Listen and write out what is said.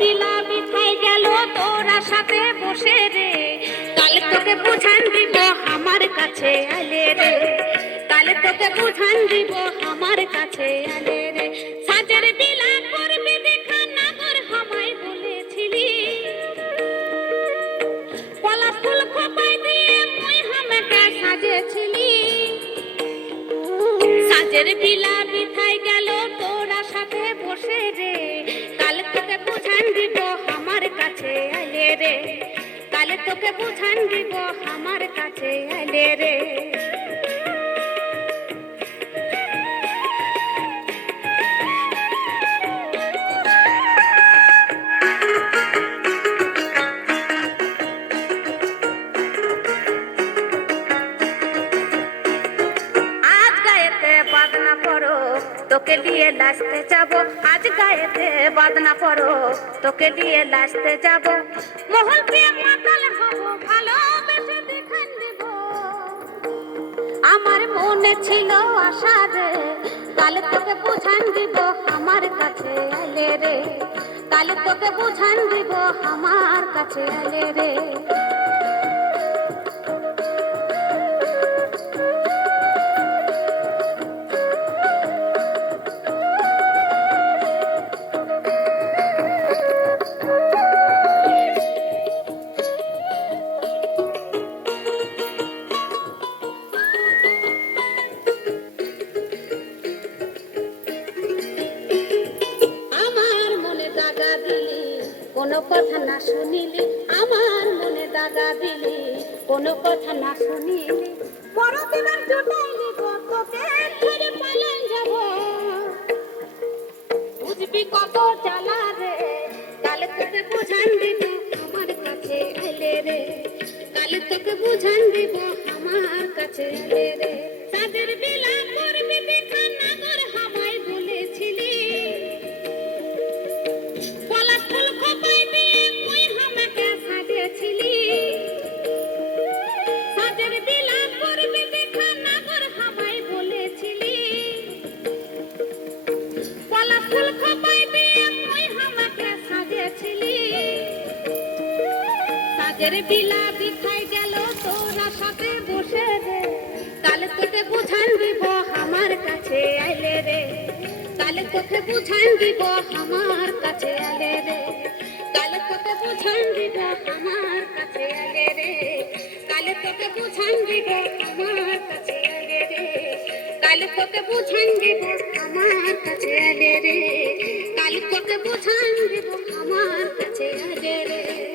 বিলা বিছাই গেল তোরা সাথে বসে রে, কাল তোকে বুঝান দিব আমার কাছে আলে রে, কাল তোকে বুঝান দিব আমার কাছে আলে রে। সাজের বিলা করবি দেখা নাগর হামাই বলেছিলি, পলাশ ফুল খোপাই দিয়ে মুই হামেকে সাজেছিলি। সাজের বিলা বিছাই গেল তোরা সাথে বসে রে, কাল তোকে বুঝান দিব আমার কাছে আলে রে, কাল তোকে বুঝান দিব আমার কাছে আলে রে। তোকে দিয়ে লাসতে যাবো, আজ গায়েতে বাদনা পড়ো, তোকে দিয়ে লাসতে যাবো। মহল দিয়ে মাতাল হব, ভালোবেসে দেখান দেব। আমার মনে ছিল আশা রে, কাল তোকে বুঝান দিব আমার কাছে আলে রে, কাল তোকে বুঝান দিব আমার কাছে আলে রে। কোনো কথা না শুনিলি, আমার মনে দাগা দিলি, কোনো কথা না শুনিলি। পরদিনের জুটাইলি গো তোকে ছেড়ে পালান যাব, বুঝবি কত জ্বালা রে, কাল তোকে বুঝান দিব আমার কাছে আলে রে, কাল তোকে বুঝান দিব আমার কাছে আলে রে। সাজের বিলা করবি দেখা নাগর হামাই বলেছিলি, পলাশ ফুল খোপাই দিয়ে মুই হামেকে সাজেছিলি। সাজের বিলা করবি দেখা নাগর হামাই বলেছিলি, পলাশ ফুল খোপাই দিয়ে মুই হামেকে সাজেছিলি। সাজের বিলা বিছাই গেল তোরা সাথে বসে রে, কাল তোকে বুঝান দিব আমার কাছে আইলে রে, কাল তোকে বুঝান দিব আমার কাছে আলে রে, কাল তোকে বুঝান দিব আমার কাছে আলে রে, কাল তোকে বুঝান দিব আমার কাছে আলে রে, কাল তোকে বুঝান দিব আমার কাছে আলে রে, কাল তোকে বুঝান দিব আমার কাছে আলে রে।